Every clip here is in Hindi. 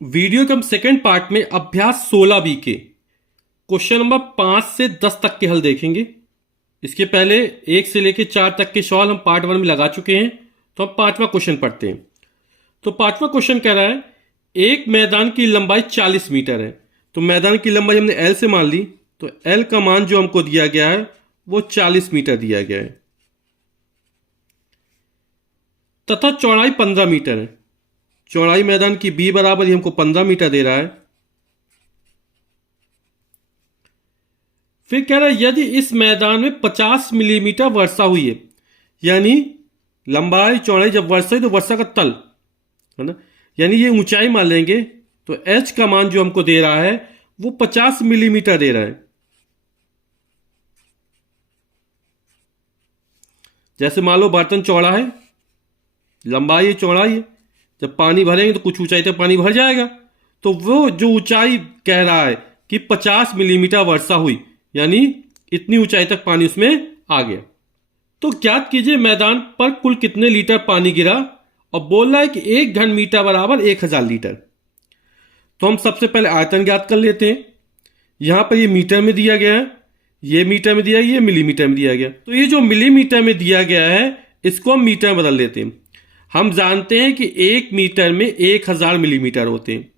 वीडियो के हम सेकेंड पार्ट में अभ्यास 16B के क्वेश्चन नंबर 5 से 10 तक के हल देखेंगे। इसके पहले 1 से लेकर 4 तक के सवाल हम पार्ट 1 में लगा चुके हैं, तो हम पांचवा क्वेश्चन पढ़ते हैं। तो पांचवा क्वेश्चन कह रहा है एक मैदान की लंबाई 40 मीटर है। तो मैदान की लंबाई हमने L से मान ली, तो L का मान जो हमको दिया गया है वो 40 मीटर दिया गया है, तथा चौड़ाई 15 मीटर है। चौड़ाई मैदान की B बराबर ही हमको 15 मीटर दे रहा है। फिर कह रहा है यदि इस मैदान में 50 मिलीमीटर वर्षा हुई है, यानी लंबाई चौड़ाई जब वर्षा हुई तो वर्षा का तल है ना, यानी ये ऊंचाई मान लेंगे, तो H का मान जो हमको दे रहा है वो 50 मिलीमीटर दे रहा है। जैसे मान लो बर्तन चौड़ा है, लंबाई है चौड़ाई है, जब पानी भरेंगे तो कुछ ऊंचाई तक पानी भर जाएगा, तो वो जो ऊंचाई कह रहा है कि 50 मिलीमीटर वर्षा हुई, यानी इतनी ऊंचाई तक पानी उसमें आ गया। तो ज्ञात कीजिए मैदान पर कुल कितने लीटर पानी गिरा, और बोल रहा है कि 1 घन मीटर बराबर 1000 लीटर। तो हम सबसे पहले आयतन ज्ञात कर लेते हैं। यहां पर ये मीटर में दिया गया है, ये मीटर में दिया गया, ये मिलीमीटर में दिया गया। तो ये जो मिलीमीटर में दिया गया है इसको हम मीटर में बदल लेते हैं। हम जानते हैं कि 1 मीटर में 1000 मिलीमीटर होते हैं,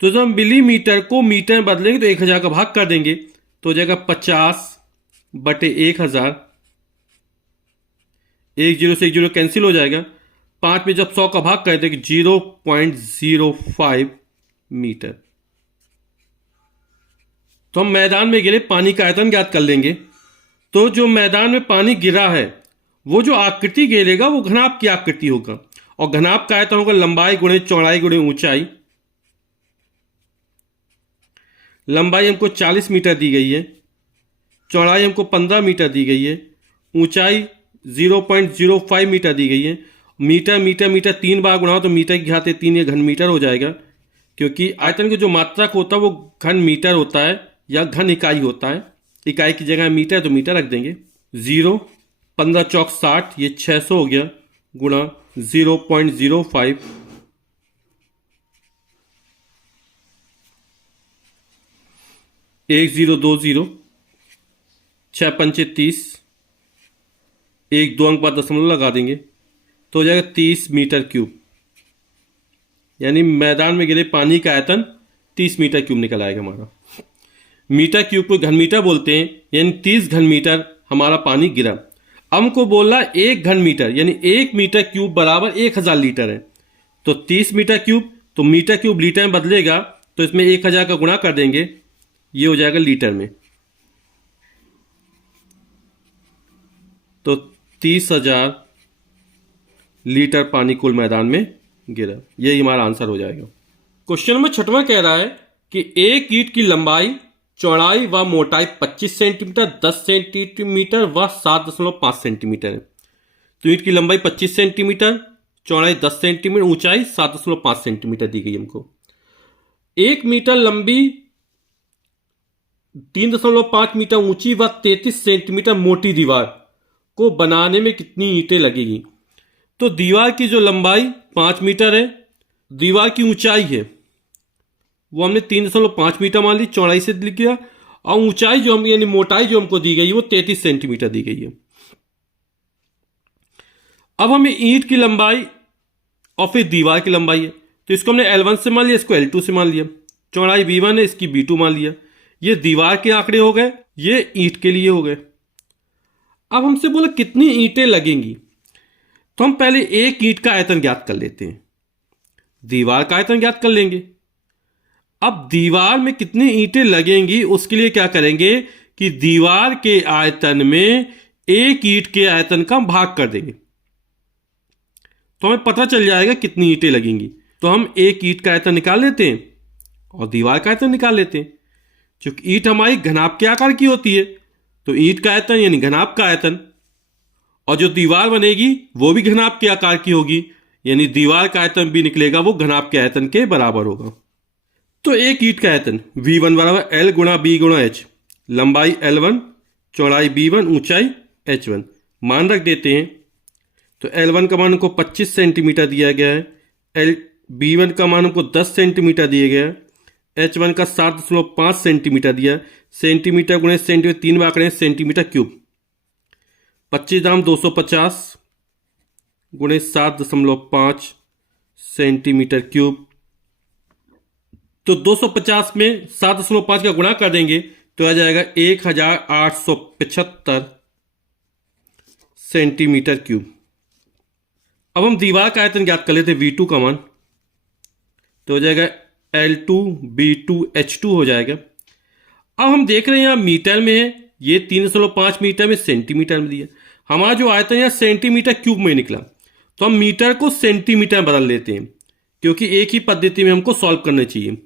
तो जब हम मिलीमीटर को मीटर में बदलेंगे तो 1000 का भाग कर देंगे, तो हो जाएगा 50/1000। 1 जीरो से 1 जीरो कैंसिल हो जाएगा। 5 में जब 100 का भाग कर देंगे 0.05 मीटर। तो हम मैदान में गिरे पानी का आयतन ज्ञात कर लेंगे। तो जो मैदान में पानी गिरा है वो जो आकृति घेरेगा वो घनाभ की आकृति होगा, और घनाभ का आयतन होगा लंबाई गुणे चौड़ाई गुणे ऊंचाई। लंबाई हमको 40 मीटर दी गई है, चौड़ाई हमको 15 मीटर दी गई है, ऊंचाई 0.05 मीटर दी गई है। मीटर मीटर मीटर 3 बार गुणा हो तो मीटर की घात 3 ये घन मीटर हो जाएगा, क्योंकि आयतन का जो मात्रक होता है वो घन मीटर होता है या घन इकाई होता है। इकाई की जगह मीटर तो मीटर रख देंगे। 0 15 चौक 60, ये 600 हो गया, गुणा 0.05, एक 0 2 0, 6 पंचे 30, 1 2 अंक बाद दशमलव लगा देंगे, तो हो जाएगा 30 मीटर क्यूब। यानी मैदान में गिरे पानी का आयतन 30 मीटर क्यूब निकल आएगा हमारा। मीटर क्यूब को घन मीटर बोलते हैं, यानी 30 घन मीटर हमारा पानी गिरा। हमको बोला 1 घन मीटर, यानी 1 मीटर क्यूब बराबर 1000 लीटर है। तो 30 मीटर क्यूब, तो मीटर क्यूब लीटर में बदलेगा, तो इसमें 1000 का गुणा कर देंगे, ये हो जाएगा लीटर में। तो 30,000 लीटर पानी कुल मैदान में गिरा, यही हमारा आंसर हो जाएगा। क्वेश्चन नंबर 6वां कह रहा है कि एक ईंट की लंबाई चौड़ाई व मोटाई 25 सेंटीमीटर 10 सेंटीमीटर व 7.5 सेंटीमीटर है। तो ईंट की लंबाई 25 सेंटीमीटर, चौड़ाई 10 सेंटीमीटर, ऊंचाई 7.5 सेंटीमीटर दी गई हमको। 1 मीटर लंबी 3.5 मीटर ऊंची व 33 सेंटीमीटर मोटी दीवार को बनाने में कितनी ईंटें लगेगी। तो दीवार की जो लंबाई 5 मीटर है, दीवार की ऊंचाई है वो हमने 3.5 मीटर मान ली, चौड़ाई से लिख दिया, और ऊंचाई जो हम यानी मोटाई जो हमको दी गई वो 33 सेंटीमीटर दी गई है। अब हमें ईंट की लंबाई और फिर दीवार की लंबाई है, तो इसको हमने L1 से मान लिया, इसको L2 से मान लिया, चौड़ाई B1 है, इसकी B2 मान लिया। ये दीवार के आंकड़े हो गए, ये ईंट के लिए हो गए। अब हमसे बोला कितनी ईंटें लगेंगी, तो हम पहले एक ईंट का आयतन ज्ञात कर लेते हैं, दीवार का आयतन ज्ञात कर लेंगे। अब दीवार में कितनी ईंटें लगेंगी उसके लिए क्या करेंगे कि दीवार के आयतन में एक ईंट के आयतन का भाग कर देंगे, तो हमें पता चल जाएगा कितनी ईंटें लगेंगी। तो हम एक ईंट का आयतन निकाल लेते हैं और दीवार का आयतन निकाल लेते हैं। क्योंकि ईंट हमारी घनाभ के आकार की होती है, तो ईंट का आयतन यानी घनाभ का आयतन, और जो दीवार बनेगी वो भी घनाभ के आकार की होगी, यानी दीवार का आयतन भी निकलेगा वो घनाभ के आयतन के बराबर होगा। तो एक ईंट का आयतन V1 बराबर L गुणा B गुणा H, लंबाई L1, चौड़ाई B1, ऊंचाई H1, मान रख देते हैं। तो L1 का मान को 25 सेंटीमीटर दिया गया है, B1 का मान हमको 10 सेंटीमीटर दिया गया है, H1 का 7.5 सेंटीमीटर दिया, सेंटीमीटर गुणे सेंटीमीटर 3 बार करें सेंटीमीटर क्यूब, 25 दाम 250 गुणे 7.5 सेंटीमीटर क्यूब। तो 250 में 7.5 का गुणा कर देंगे तो आ जाएगा 1875 सेंटीमीटर क्यूब। अब हम दीवार का आयतन ज्ञात कर लेते V2 का मान, तो हो जाएगा L2 B2 H2 हो जाएगा। अब हम देख रहे हैं यहाँ मीटर में है, ये 3.5 मीटर में सेंटीमीटर में दिया, हमारा जो आयतन यहाँ सेंटीमीटर क्यूब में निकला, तो हम मीटर को सेंटीमीटर में बदल लेते हैं क्योंकि एक ही पद्धति में हमको सॉल्व करना चाहिए।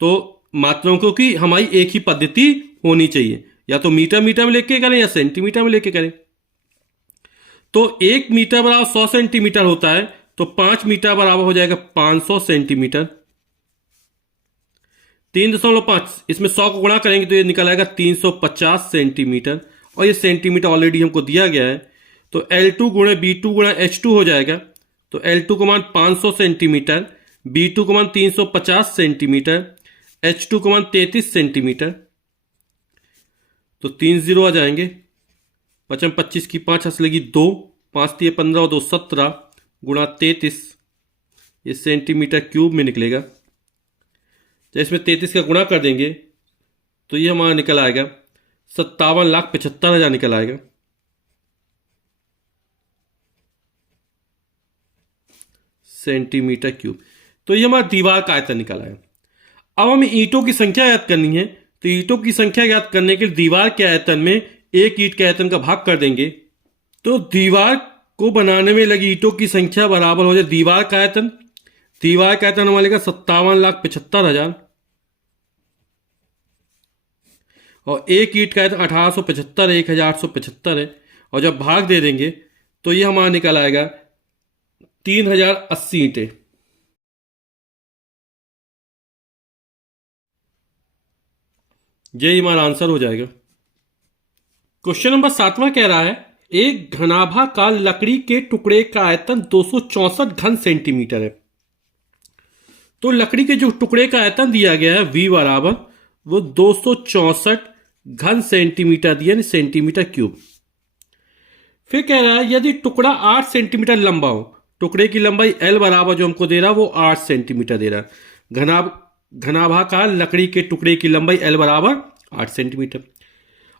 तो मात्राओं को की हमारी एक ही पद्धति होनी चाहिए, या तो मीटर मीटर में लेके करें या सेंटीमीटर में लेके करें। तो 1 मीटर बराबर 100 सेंटीमीटर होता है, तो 5 मीटर बराबर हो जाएगा 500 सेंटीमीटर। 3.5 इसमें 100 को गुणा करेंगे तो ये निकल आएगा 350 सेंटीमीटर, और ये सेंटीमीटर ऑलरेडी हमको दिया गया है। तो L2 गुणे B2 गुणा H2 हो जाएगा, तो L2 का मान 500 सेंटीमीटर, B2 का मान 350 सेंटीमीटर, H2 का मान 33 सेंटीमीटर। तो 3 0 आ जाएंगे, 25 की 5 हंस लगी 2, 5 3 15 और 2 17 गुणा 33, ये सेंटीमीटर क्यूब में निकलेगा। तो इसमें 33 का गुणा कर देंगे तो ये हमारा निकल आएगा 57,75,000 निकल आएगा। Centimetre cube. तो ये हमारा दीवार का आयतन निकल आएगा। अब हमें ईंटों की संख्या ज्ञात करनी है, तो ईंटों की संख्या ज्ञात करने के लिए दीवार के आयतन में एक ईंट के आयतन का भाग कर देंगे, तो दीवार को बनाने में लगी ईंटों की संख्या बराबर हो जाए दीवार का आयतन। दीवार का आयतन हमारे का 57,75,000, और एक ईंट का आयतन 1875 1875 है, और जब भाग दे देंगे तो ये हमारा निकल आएगा 3080 ईंटें। यही हमारा आंसर हो जाएगा। क्वेश्चन नंबर 7वां कह रहा है एक घनाभाकार लकड़ी के टुकड़े का आयतन 264 घन सेंटीमीटर है। तो लकड़ी के जो टुकड़े का आयतन दिया गया है V बराबर वो 264 घन सेंटीमीटर दिया, सेंटीमीटर क्यूब। फिर कह रहा है यदि टुकड़ा 8 सेंटीमीटर लंबा हो, टुकड़े की लंबाई L बराबर जो हमको दे रहा है वो 8 सेंटीमीटर दे रहा है। घनाभाकार लकड़ी के टुकड़े की लंबाई L बराबर 8 सेंटीमीटर,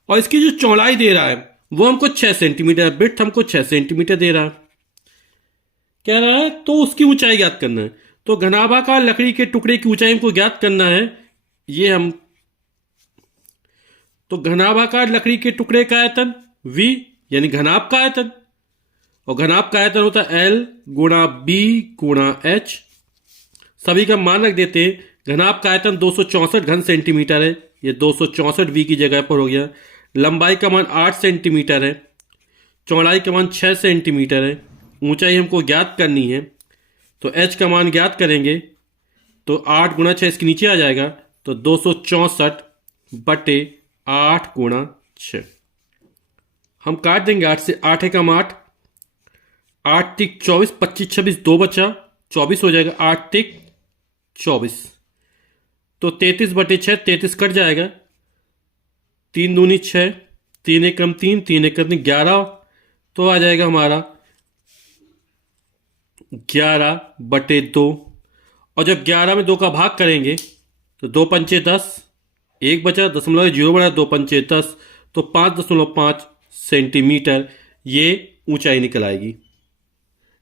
और इसकी जो चौड़ाई दे रहा है वो हमको 6 सेंटीमीटर, विड्थ हमको 6 सेंटीमीटर दे रहा है। कह रहा है तो उसकी ऊंचाई ज्ञात करना है। तो घनाभाकार लकड़ी के टुकड़े की ऊंचाई हमको ज्ञात करना है। ये हम तो घनाभाकार लकड़ी के टुकड़े का आयतन V यानी घनाभ का आयतन, और घनाभ का आयतन होता है L गुणा B गुणा H। सभी का मान रख देते हैं। घनाभ का आयतन 264 घन सेंटीमीटर है, ये 264 V की जगह पर हो गया। लंबाई का मान 8 सेंटीमीटर है, चौड़ाई का मान 6 सेंटीमीटर है, ऊंचाई हमको ज्ञात करनी है। तो H का मान ज्ञात करेंगे तो 8 गुणा 6 इसके नीचे आ जाएगा, तो 264 बटे 8 गुणा 6। हम काट देंगे 8 से, 8 एकम 8, 8 तिक 24, 25 26 2 बचा 24 हो जाएगा, 8 तिक 24। तो 33 बटे 6, 33 कट जाएगा, 3 दूनी 6, 3 एकम 3, 3 एकम 3 11, तो आ जाएगा हमारा 11 बटे 2। और जब 11 में 2 का भाग करेंगे तो 2 पंचे 10, 1 बचा, 0.0 बढ़ा, 2 पंचे 10, तो 5.5 सेंटीमीटर ये ऊंचाई निकल आएगी।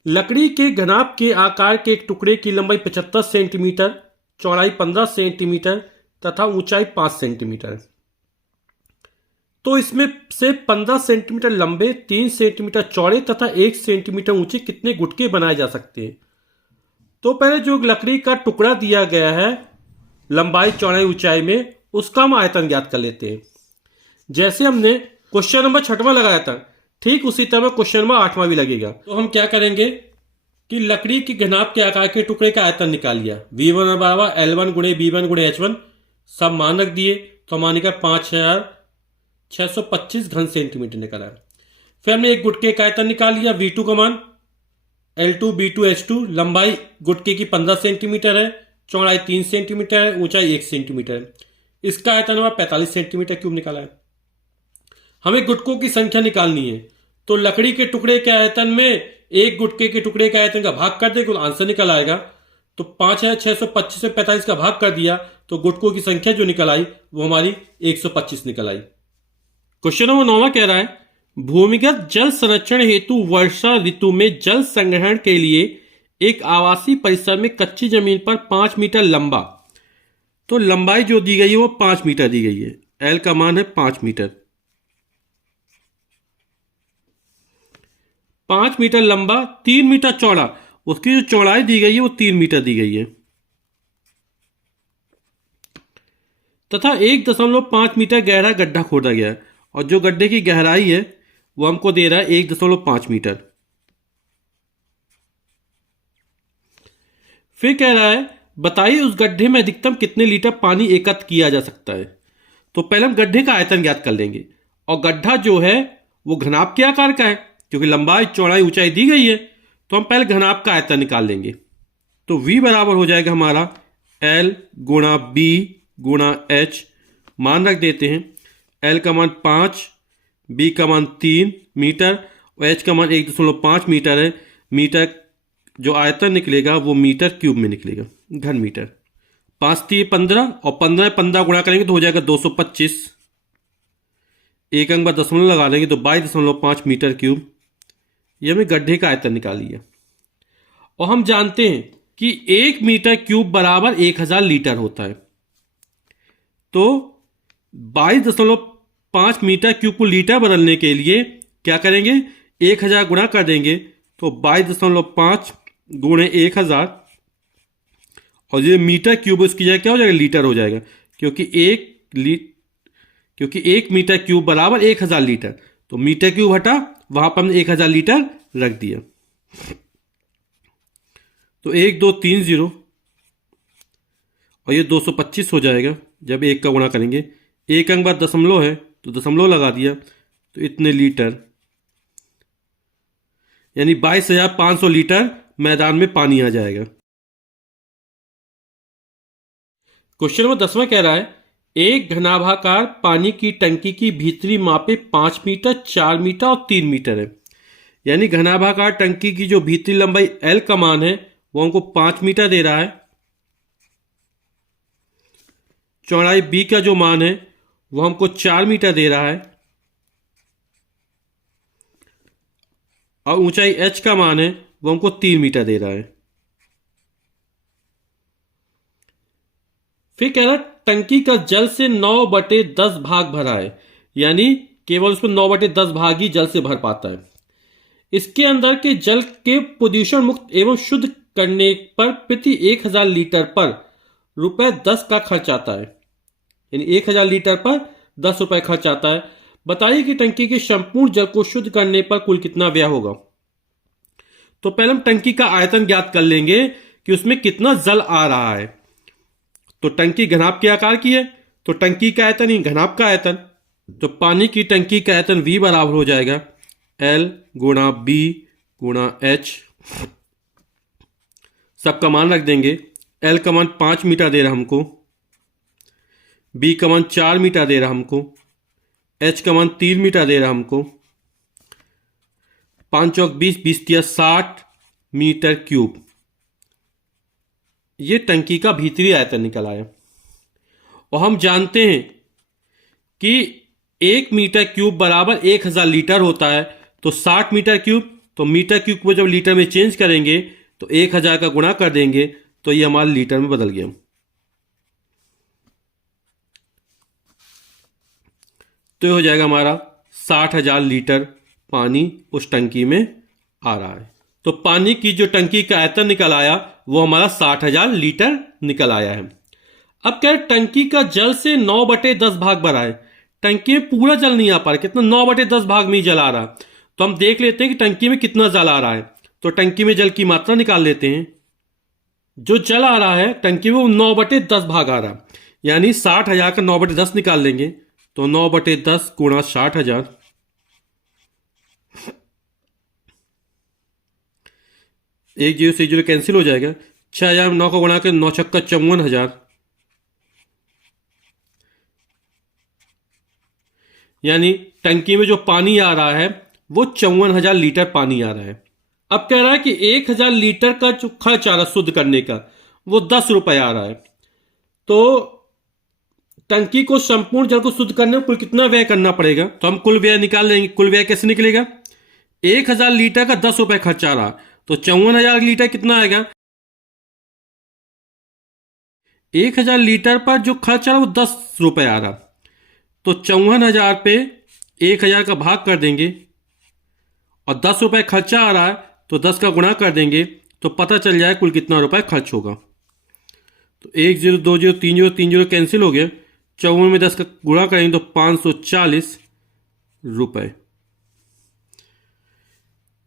लकड़ी के घनाभ के आकार के एक टुकड़े की लंबाई 75 सेंटीमीटर, चौड़ाई 15 सेंटीमीटर तथा ऊंचाई 5 सेंटीमीटर। तो इसमें से 15 सेंटीमीटर लंबे, 3 सेंटीमीटर चौड़े तथा 1 सेंटीमीटर ऊंचे कितने गुटके बनाए जा सकते हैं। तो पहले जो लकड़ी का टुकड़ा दिया गया है लंबाई चौड़ाई ऊंचाई में, उसका हम आयतन ज्ञात कर लेते हैं। जैसे हमने क्वेश्चन नंबर 6वां लगाया था, ठीक उसी तरह क्वेश्चन नंबर 8वां भी लगेगा। तो हम क्या करेंगे कि लकड़ी की घनाभ के आकार के टुकड़े का आयतन निकाल लिया। V1 बराबर L1 गुणे B1 गुणे H1, सब मान रख दिए, तो हमारे का 5625 घन सेंटीमीटर निकला है। फिर हमने एक गुटके का आयतन निकाल लिया, V2 का मान L2B2H2 लंबाई गुटके की 15 सेंटीमीटर है, चौड़ाई 3 सेंटीमीटर है, ऊंचाई 1 सेंटीमीटर है। इसका आयतन हमारा 45 सेंटीमीटर क्यूब निकाला है। हमें गुटकों की संख्या निकालनी है, तो लकड़ी के टुकड़े के आयतन में एक गुटके के टुकड़े के आयतन का भाग कर दे, आंसर निकल आएगा। तो 5625 में 45 का भाग कर दिया तो गुटकों की संख्या जो निकल आई वो हमारी 125 निकल आई। क्वेश्चन नंबर 9 कह रहा है, भूमिगत जल संरक्षण हेतु वर्षा ऋतु में जल संग्रहण के लिए एक आवासीय परिसर में कच्ची जमीन पर 5 मीटर लंबा, तो लंबाई जो दी गई है वो 5 मीटर दी गई है, एल का मान है 5 मीटर। 5 मीटर लंबा, 3 मीटर चौड़ा, उसकी जो चौड़ाई दी गई है वो 3 मीटर दी गई है, तथा 1.5 मीटर गहरा गड्ढा खोदा गया है और जो गड्ढे की गहराई है वो हमको दे रहा है 1.5 मीटर। फिर कह रहा है बताइए उस गड्ढे में अधिकतम कितने लीटर पानी एकत्र किया जा सकता है। तो पहले हम गड्ढे का आयतन ज्ञात कर लेंगे, और गड्ढा जो है वो घनाभ के आकार का है, क्योंकि लंबाई चौड़ाई ऊंचाई दी गई है, तो हम पहले घनाभ का आयतन निकाल लेंगे। तो V बराबर हो जाएगा हमारा L गुणा B गुणा H, मान रख देते हैं। L का मान 5, B का मान 3 मीटर और H का मान 1.5 मीटर है। मीटर जो आयतन निकलेगा वो मीटर क्यूब में निकलेगा, घन मीटर। 5 3 15 और 15 15 गुणा करेंगे तो हो जाएगा 225। एक अंक बाद दशमलव लगा देंगे तो 22.5 मीटर क्यूब। ये हमें गड्ढे का आयतन निकाली है। और हम जानते हैं कि 1 मीटर क्यूब बराबर 1000 लीटर होता है, तो 22.5 मीटर क्यूब को लीटर बदलने के लिए क्या करेंगे, 1000 गुणा कर देंगे तो 22.5 गुणे 1000, और ये मीटर क्यूब उसकी जगह क्या हो जाएगा, लीटर हो जाएगा, क्योंकि 1 मीटर क्यूब बराबर 1000 लीटर। तो मीटर क्यूब हटा, वहां पर हमने 1000 लीटर रख दिया। तो 1 2 3 0 और ये 225 हो जाएगा जब 1 का गुणा करेंगे। एक अंक बाद दशमलव है तो दशमलव लगा दिया तो इतने लीटर, यानी 22,500 लीटर मैदान में पानी आ जाएगा। क्वेश्चन नंबर 10वां कह रहा है, एक घनाभाकार पानी की टंकी की भीतरी मापे 5 मीटर, 4 मीटर और 3 मीटर है। यानी घनाभाकार टंकी की जो भीतरी लंबाई L का मान है वो हमको 5 मीटर दे रहा है। चौड़ाई B का जो मान है वो हमको 4 मीटर दे रहा है, और ऊंचाई H का मान है वो हमको 3 मीटर दे रहा है। फिर कह रहा है टंकी का जल से 9/10 भाग भरा है, यानी केवल उसमें 9/10 भाग ही जल से भर पाता है। इसके अंदर के जल के प्रदूषण मुक्त एवं शुद्ध करने पर प्रति 1000 लीटर पर ₹10 का खर्च आता है, यानी 1000 लीटर पर 10 रुपए खर्च आता है। बताइए कि टंकी के संपूर्ण जल को शुद्ध करने पर कुल कितना व्यय होगा। तो पहले हम टंकी का आयतन ज्ञात कर लेंगे कि उसमें कितना जल आ रहा है। तो टंकी घनाभ के आकार की है, तो टंकी का आयतन ही घनाभ का आयतन, तो पानी की टंकी का आयतन V बराबर हो जाएगा L गुणा B गुणा H। सबका मान रख देंगे। L का मान 5 मीटर दे रहा हमको, B का मान 4 मीटर दे रहा हमको, H का मान 3 मीटर दे रहा हमको। 5 चौक 20, 20 तिया 60 मीटर क्यूब। ये टंकी का भीतरी आयतन निकल आया। और हम जानते हैं कि 1 मीटर क्यूब बराबर 1000 लीटर होता है, तो 60 मीटर क्यूब, तो मीटर क्यूब को जब लीटर में चेंज करेंगे तो 1000 का गुणा कर देंगे तो ये हमारा लीटर में बदल गया। तो ये हो जाएगा हमारा 60,000 लीटर पानी उस टंकी में आ रहा है। तो पानी की जो टंकी का आयतन निकल आया वो हमारा 60,000 लीटर निकल आया है। अब क्या है, टंकी का जल से 9/10 भाग भरा है। टंकी में पूरा जल नहीं आ पा रहा, कितना 9/10 भाग में ही जल आ रहा। तो हम देख लेते हैं कि टंकी में कितना जल आ रहा है। तो टंकी में जल की मात्रा निकाल लेते हैं। जो जल आ रहा है टंकी में वो 9/10 भाग आ रहा, यानी 60,000 का 9/10 निकाल लेंगे तो 9/10 गुणा 60,000, एक जीरो से जीरो कैंसिल हो जाएगा। 6,000 9 को गुणा के 9 छक्का 54,000, यानी टंकी में जो पानी आ रहा है वो 54,000 लीटर पानी आ रहा है। अब कह रहा है कि 1,000 लीटर का जो खर्च आ रहा है शुद्ध करने का वो 10 रुपए आ रहा है। तो टंकी को संपूर्ण जल को शुद्ध करने में कुल कितना व्यय करना पड़ेगा, तो हम कुल व्यय निकाल लेंगे। कुल व्यय कैसे निकलेगा, 1,000 लीटर का 10 रुपए खर्च आ रहा, तो 54,000 लीटर कितना आएगा, 1,000 लीटर पर जो खर्च आ रहा वो 10 रुपए आ रहा, तो 54,000 पे 1,000 का भाग कर देंगे और 10 रुपए खर्चा आ रहा है तो 10 का गुणा कर देंगे, तो पता चल जाए कुल कितना रुपए खर्च होगा। तो 1 zero 2 zero 3 zero 3 zero cancel हो गया, 54 में 10 का गुणा करेंगे तो 540 रुपए।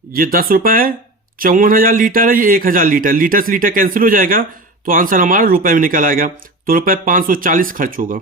ये 10 रुपए है, 54,000 लीटर है, ये 1,000 लीटर, लीटर से लीटर कैंसिल हो जाएगा तो आंसर हमारा रुपए में निकल आएगा, तो रुपए 540 खर्च होगा।